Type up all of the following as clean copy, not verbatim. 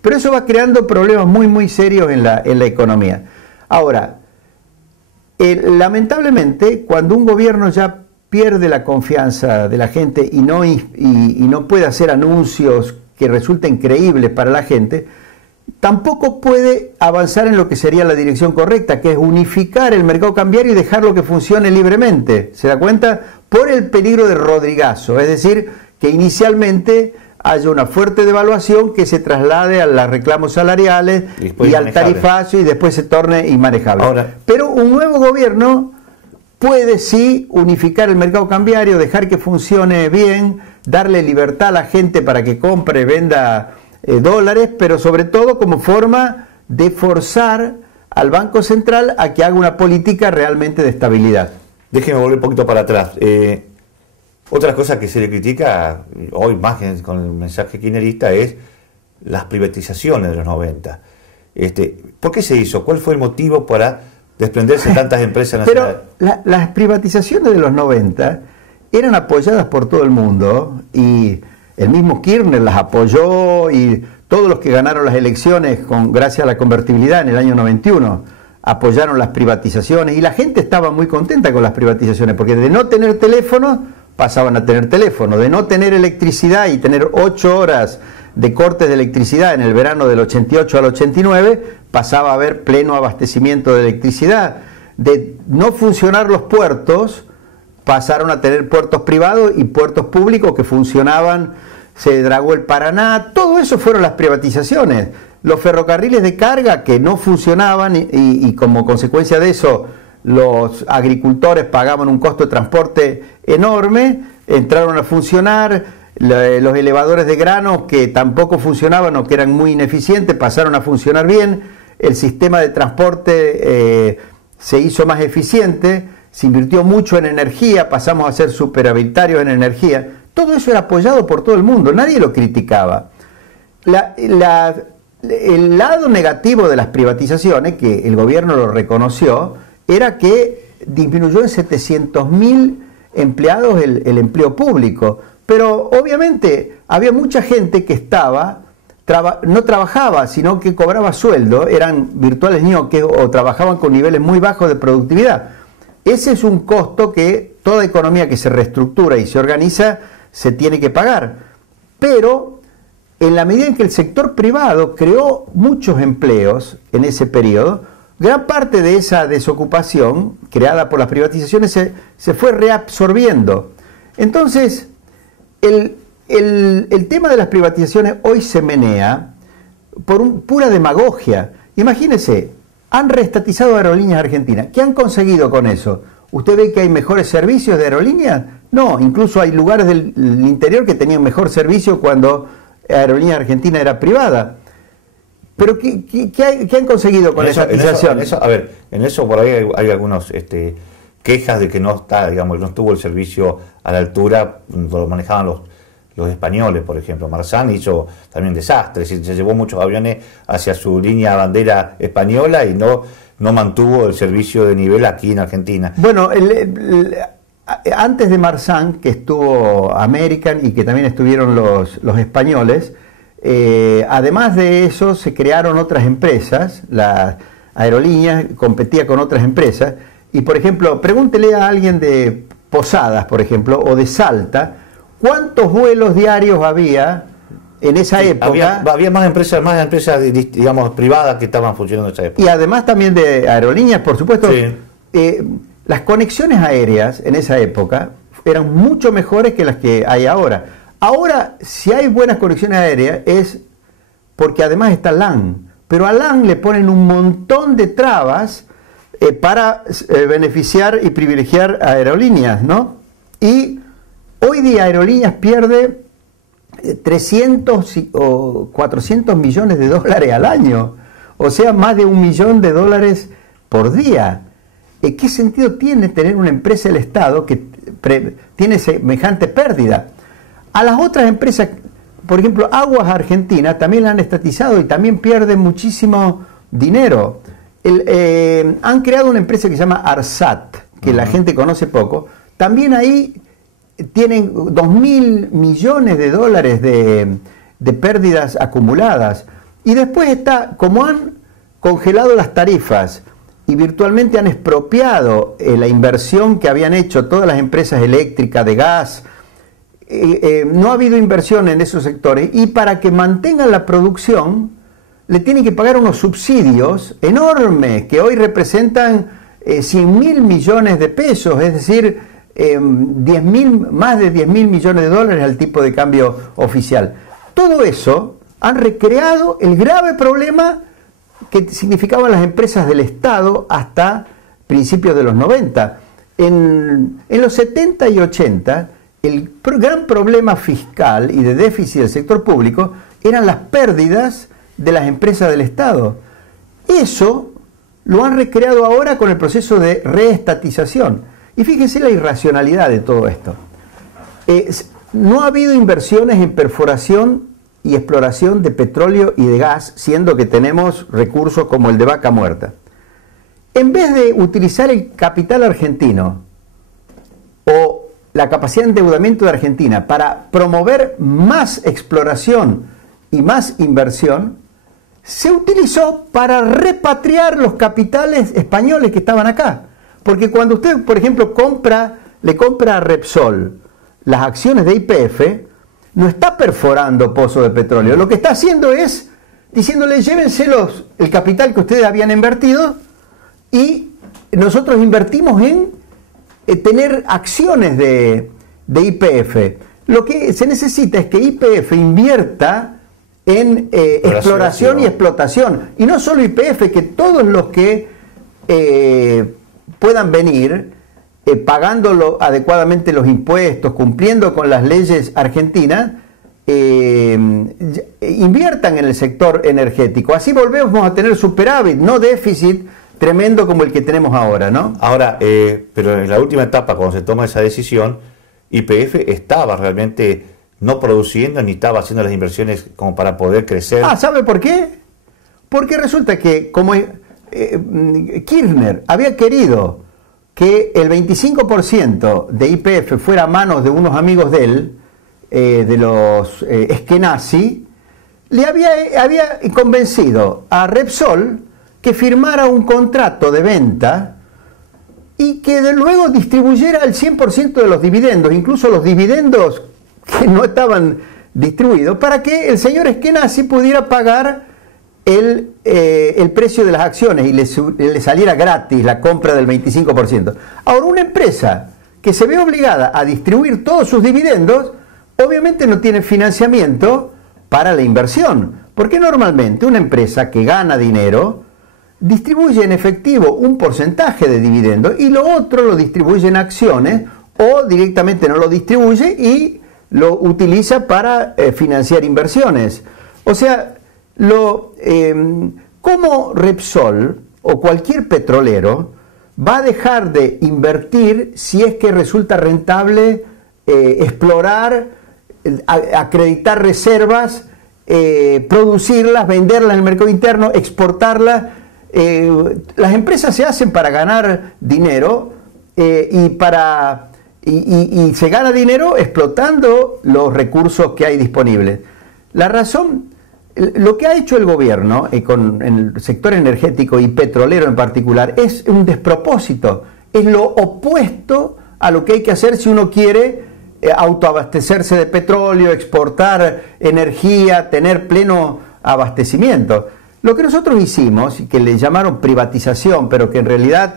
Pero eso va creando problemas muy serios en la economía. Ahora, lamentablemente, cuando un gobierno ya pierde la confianza de la gente y no puede hacer anuncios que resulten creíbles para la gente, tampoco puede avanzar en lo que sería la dirección correcta, que es unificar el mercado cambiario y dejarlo que funcione libremente. ¿Se da cuenta? Por el peligro de Rodrigazo, es decir, que inicialmente haya una fuerte devaluación que se traslade a los reclamos salariales y al tarifazo y después se torne inmanejable. Ahora, pero un nuevo gobierno puede sí unificar el mercado cambiario, dejar que funcione bien, darle libertad a la gente para que compre, venda dólares, pero sobre todo como forma de forzar al Banco Central a que haga una política realmente de estabilidad. Déjeme volver un poquito para atrás. Otra cosa que se le critica, hoy más con el mensaje kirchnerista, es las privatizaciones de los 90. ¿Por qué se hizo? ¿Cuál fue el motivo para desprenderse de tantas empresas nacionales? Pero las privatizaciones de los 90 eran apoyadas por todo el mundo y el mismo Kirchner las apoyó y todos los que ganaron las elecciones gracias a la convertibilidad en el año 91 apoyaron las privatizaciones y la gente estaba muy contenta con las privatizaciones porque de no tener teléfono pasaban a tener teléfono, de no tener electricidad y tener 8 horas de cortes de electricidad en el verano del 88 al 89, pasaba a haber pleno abastecimiento de electricidad. De no funcionar los puertos, pasaron a tener puertos privados y puertos públicos que funcionaban, se dragó el Paraná, todo eso fueron las privatizaciones. Los ferrocarriles de carga que no funcionaban y como consecuencia de eso los agricultores pagaban un costo de transporte enorme, entraron a funcionar, los elevadores de grano que tampoco funcionaban o que eran muy ineficientes pasaron a funcionar bien, el sistema de transporte se hizo más eficiente, se invirtió mucho en energía, pasamos a ser superavitarios en energía, todo eso era apoyado por todo el mundo, nadie lo criticaba. El lado negativo de las privatizaciones, que el gobierno lo reconoció, era que disminuyó en 700.000 empleados el empleo público, pero obviamente había mucha gente que no trabajaba, sino que cobraba sueldo, eran virtuales ñoques o trabajaban con niveles muy bajos de productividad. Ese es un costo que toda economía que se reestructura y se organiza se tiene que pagar, pero en la medida en que el sector privado creó muchos empleos en ese periodo, gran parte de esa desocupación creada por las privatizaciones se fue reabsorbiendo. Entonces, el tema de las privatizaciones hoy se menea por pura demagogia. Imagínense, han reestatizado Aerolíneas Argentinas. ¿Qué han conseguido con eso? ¿Usted ve que hay mejores servicios de aerolíneas? No, incluso hay lugares del interior que tenían mejor servicio cuando Aerolíneas Argentinas era privada. ¿Pero qué han conseguido con esa estatización? En eso por ahí hay algunos quejas de que no estuvo el servicio a la altura, lo manejaban los españoles, por ejemplo. Marzán hizo también desastres, se llevó muchos aviones hacia su línea bandera española y no mantuvo el servicio de nivel aquí en Argentina. Bueno, antes de Marzán, que estuvo American y que también estuvieron los españoles, además de eso se crearon otras empresas, las aerolíneas competía con otras empresas y por ejemplo pregúntele a alguien de Posadas por ejemplo o de Salta cuántos vuelos diarios había en esa época. Había más empresas digamos privadas que estaban funcionando en esa época y además también de aerolíneas por supuesto. Sí. Las conexiones aéreas en esa época eran mucho mejores que las que hay ahora. Ahora, si hay buenas conexiones aéreas es porque además está LAN, pero a LAN le ponen un montón de trabas para beneficiar y privilegiar a aerolíneas, ¿no? Y hoy día Aerolíneas pierde 300 o 400 millones de dólares al año, o sea, más de $1 millón por día. ¿Qué sentido tiene tener una empresa del Estado que tiene semejante pérdida? A las otras empresas, por ejemplo, Aguas Argentina, también la han estatizado y también pierden muchísimo dinero. Han creado una empresa que se llama ARSAT, que la gente conoce poco. También ahí tienen 2.000 millones de dólares de pérdidas acumuladas. Y después está, como han congelado las tarifas y virtualmente han expropiado la inversión que habían hecho todas las empresas eléctricas, de gas, no ha habido inversión en esos sectores, y para que mantengan la producción le tienen que pagar unos subsidios enormes que hoy representan 100.000 millones de pesos, es decir, más de 10.000 millones de dólares al tipo de cambio oficial. Todo eso han recreado el grave problema que significaban las empresas del Estado hasta principios de los 90. En los 70 y 80, el gran problema fiscal y de déficit del sector público eran las pérdidas de las empresas del Estado. Eso lo han recreado ahora con el proceso de reestatización. Y fíjense la irracionalidad de todo esto. No ha habido inversiones en perforación y exploración de petróleo y de gas, siendo que tenemos recursos como el de Vaca Muerta. En vez de utilizar el capital argentino o la capacidad de endeudamiento de Argentina para promover más exploración y más inversión, se utilizó para repatriar los capitales españoles que estaban acá. Porque cuando usted, por ejemplo, le compra a Repsol las acciones de YPF, no está perforando pozos de petróleo. Lo que está haciendo es diciéndole: llévense el capital que ustedes habían invertido y nosotros invertimos en tener acciones de YPF. Lo que se necesita es que YPF invierta en exploración y explotación. Y no solo YPF, que todos los que puedan venir pagando adecuadamente los impuestos, cumpliendo con las leyes argentinas, inviertan en el sector energético. Así volvemos a tener superávit, no déficit tremendo como el que tenemos ahora, ¿no? Ahora, pero en la última etapa, cuando se toma esa decisión, YPF estaba realmente no produciendo ni estaba haciendo las inversiones como para poder crecer. ¿Sabe por qué? Porque resulta que como Kirchner había querido que el 25% de YPF fuera a manos de unos amigos de él, de los Eskenazi, le había convencido a Repsol que firmara un contrato de venta y que luego distribuyera el 100% de los dividendos, incluso los dividendos que no estaban distribuidos, para que el señor Eskenazi pudiera pagar el precio de las acciones y le saliera gratis la compra del 25%. Ahora, una empresa que se ve obligada a distribuir todos sus dividendos, obviamente no tiene financiamiento para la inversión, porque normalmente una empresa que gana dinero distribuye en efectivo un porcentaje de dividendos y lo otro lo distribuye en acciones, o directamente no lo distribuye y lo utiliza para financiar inversiones. O sea, ¿cómo Repsol o cualquier petrolero va a dejar de invertir si es que resulta rentable explorar, acreditar reservas, producirlas, venderlas en el mercado interno, exportarlas? Las empresas se hacen para ganar dinero y se gana dinero explotando los recursos que hay disponibles. La razón, lo que ha hecho el gobierno con el sector energético y petrolero en particular es un despropósito, es lo opuesto a lo que hay que hacer si uno quiere autoabastecerse de petróleo, exportar energía, tener pleno abastecimiento. Lo que nosotros hicimos, y que le llamaron privatización, pero que en realidad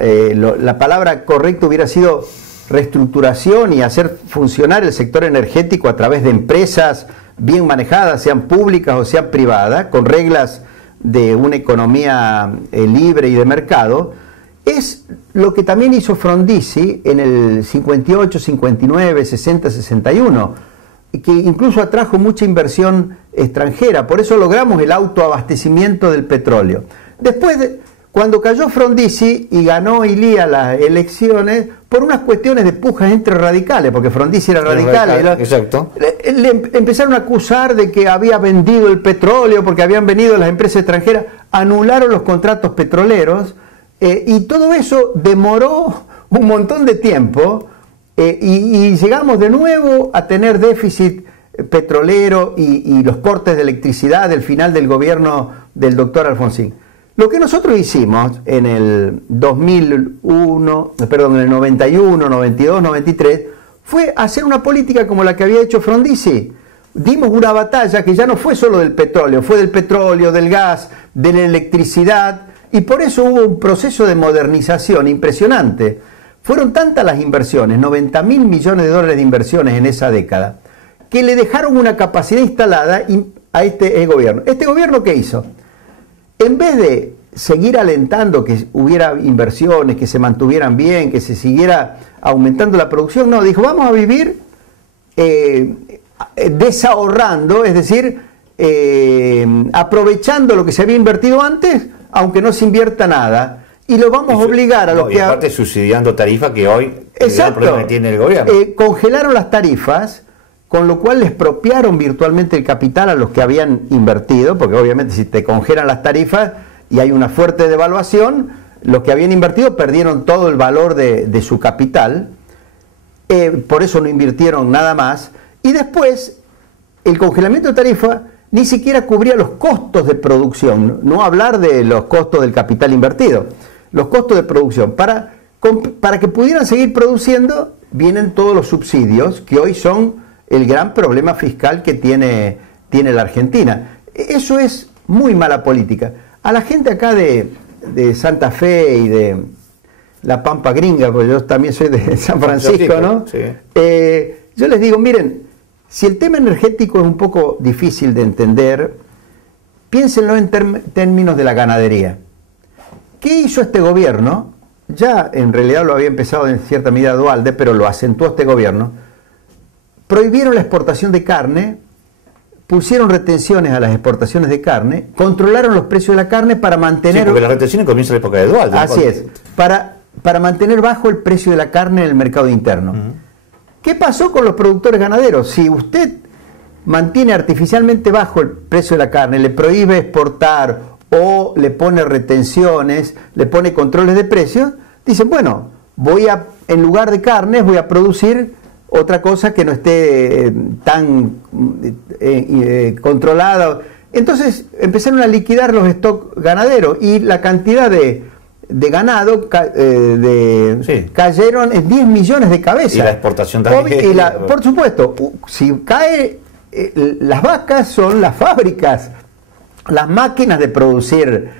la palabra correcta hubiera sido reestructuración y hacer funcionar el sector energético a través de empresas bien manejadas, sean públicas o sean privadas, con reglas de una economía libre y de mercado, es lo que también hizo Frondizi en el 58, 59, 60, 61, que incluso atrajo mucha inversión extranjera. Por eso logramos el autoabastecimiento del petróleo. Después, cuando cayó Frondizi y ganó Ilía las elecciones, por unas cuestiones de pujas entre radicales, porque Frondizi era radical, exacto, le empezaron a acusar de que había vendido el petróleo porque habían venido las empresas extranjeras, anularon los contratos petroleros, y todo eso demoró un montón de tiempo, y llegamos de nuevo a tener déficit petrolero y los cortes de electricidad del final del gobierno del doctor Alfonsín. Lo que nosotros hicimos en el 2001, perdón, en el 91, 92, 93, fue hacer una política como la que había hecho Frondizi. Dimos una batalla que ya no fue solo del petróleo, fue del petróleo, del gas, de la electricidad, y por eso hubo un proceso de modernización impresionante. Fueron tantas las inversiones, 90.000 millones de dólares de inversiones en esa década, que le dejaron una capacidad instalada a este gobierno. ¿Este gobierno qué hizo? En vez de seguir alentando que hubiera inversiones, que se mantuvieran bien, que se siguiera aumentando la producción, no, dijo, vamos a vivir desahorrando, es decir, aprovechando lo que se había invertido antes, aunque no se invierta nada, y lo vamos a obligar a los que... Y aparte subsidiando tarifas que hoy es el problema que tiene el gobierno. Congelaron las tarifas, con lo cual les expropiaron virtualmente el capital a los que habían invertido, porque obviamente si te congelan las tarifas y hay una fuerte devaluación, los que habían invertido perdieron todo el valor de su capital, por eso no invirtieron nada más, y después el congelamiento de tarifa ni siquiera cubría los costos de producción, no hablar de los costos del capital invertido, los costos de producción. Para que pudieran seguir produciendo, vienen todos los subsidios, que hoy son el gran problema fiscal que tiene la Argentina. Eso es muy mala política. A la gente acá de Santa Fe y de la Pampa Gringa, porque yo también soy de San Francisco, ¿no? Sí. Yo les digo, miren, si el tema energético es un poco difícil de entender, piénsenlo en términos de la ganadería. ¿Qué hizo este gobierno? Ya en realidad lo había empezado en cierta medida Duhalde, pero lo acentuó este gobierno. Prohibieron la exportación de carne, pusieron retenciones a las exportaciones de carne, controlaron los precios de la carne para mantener... Sí, porque las retenciones comienzan en la época de Duhalde. Así es, para mantener bajo el precio de la carne en el mercado interno. ¿Qué pasó con los productores ganaderos? Si usted mantiene artificialmente bajo el precio de la carne, le prohíbe exportar o le pone retenciones, le pone controles de precios, dicen, bueno, en lugar de carnes voy a producir otra cosa que no esté tan controlada. Entonces empezaron a liquidar los stocks ganaderos y la cantidad de ganado cayeron en 10 millones de cabezas. Y la exportación también. Por supuesto, si cae, las vacas son las fábricas, las máquinas de producir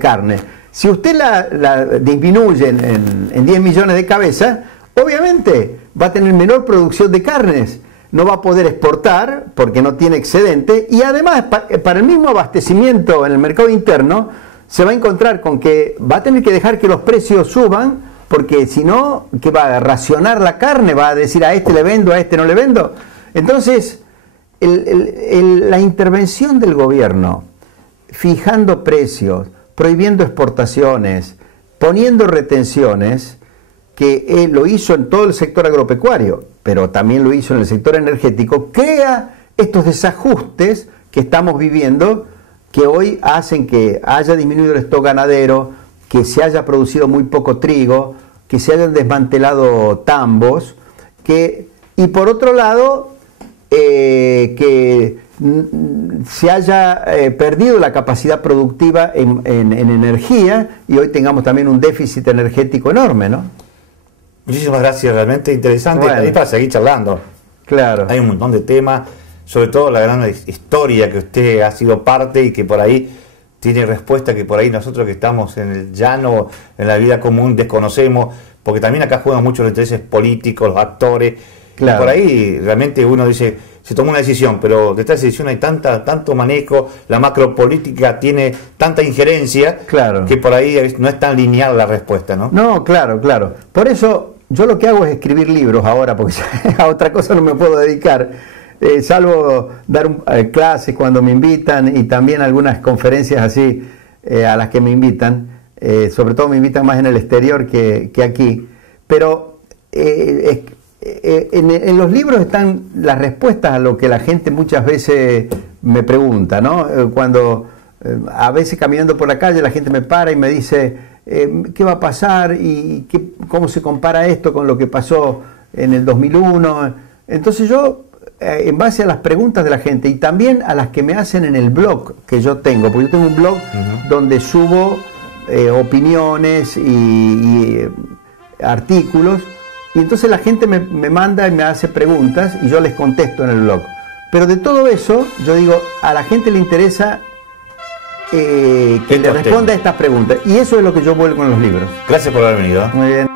carne. Si usted la disminuye en 10 millones de cabezas, obviamente va a tener menor producción de carnes, no va a poder exportar porque no tiene excedente, y además para el mismo abastecimiento en el mercado interno se va a encontrar con que va a tener que dejar que los precios suban, porque si no, que va a racionar la carne, va a decir a este le vendo, a este no le vendo. Entonces, la intervención del gobierno, fijando precios, prohibiendo exportaciones, poniendo retenciones, que lo hizo en todo el sector agropecuario, pero también lo hizo en el sector energético, crea estos desajustes que estamos viviendo, que hoy hacen que haya disminuido el stock ganadero, que se haya producido muy poco trigo, que se hayan desmantelado tambos, y por otro lado, que se haya perdido la capacidad productiva en energía, y hoy tengamos también un déficit energético enorme, ¿no? Muchísimas gracias, realmente interesante. Bueno, y para seguir charlando. Claro. Hay un montón de temas, sobre todo la gran historia que usted ha sido parte y que por ahí tiene respuesta que por ahí nosotros que estamos en el llano, en la vida común, desconocemos, porque también acá juegan mucho los intereses políticos, los actores. Claro. Y por ahí realmente uno dice, se tomó una decisión, pero detrás de esa decisión hay tanto manejo, la macropolítica tiene tanta injerencia, claro, que por ahí no es tan lineal la respuesta, ¿no? No, claro. Por eso yo lo que hago es escribir libros ahora, porque a otra cosa no me puedo dedicar, salvo dar clases cuando me invitan y también algunas conferencias así a las que me invitan, sobre todo me invitan más en el exterior que aquí, pero en los libros están las respuestas a lo que la gente muchas veces me pregunta, ¿no? Cuando a veces caminando por la calle la gente me para y me dice ¿qué va a pasar? ¿Y cómo se compara esto con lo que pasó en el 2001? Entonces yo en base a las preguntas de la gente y también a las que me hacen en el blog que yo tengo, porque yo tengo un blog donde subo opiniones y artículos, y entonces la gente me manda y me hace preguntas y yo les contesto en el blog. Pero de todo eso, yo digo, a la gente le interesa que le responda a estas preguntas, y eso es lo que yo vuelvo en los libros. Gracias por haber venido. Muy bien.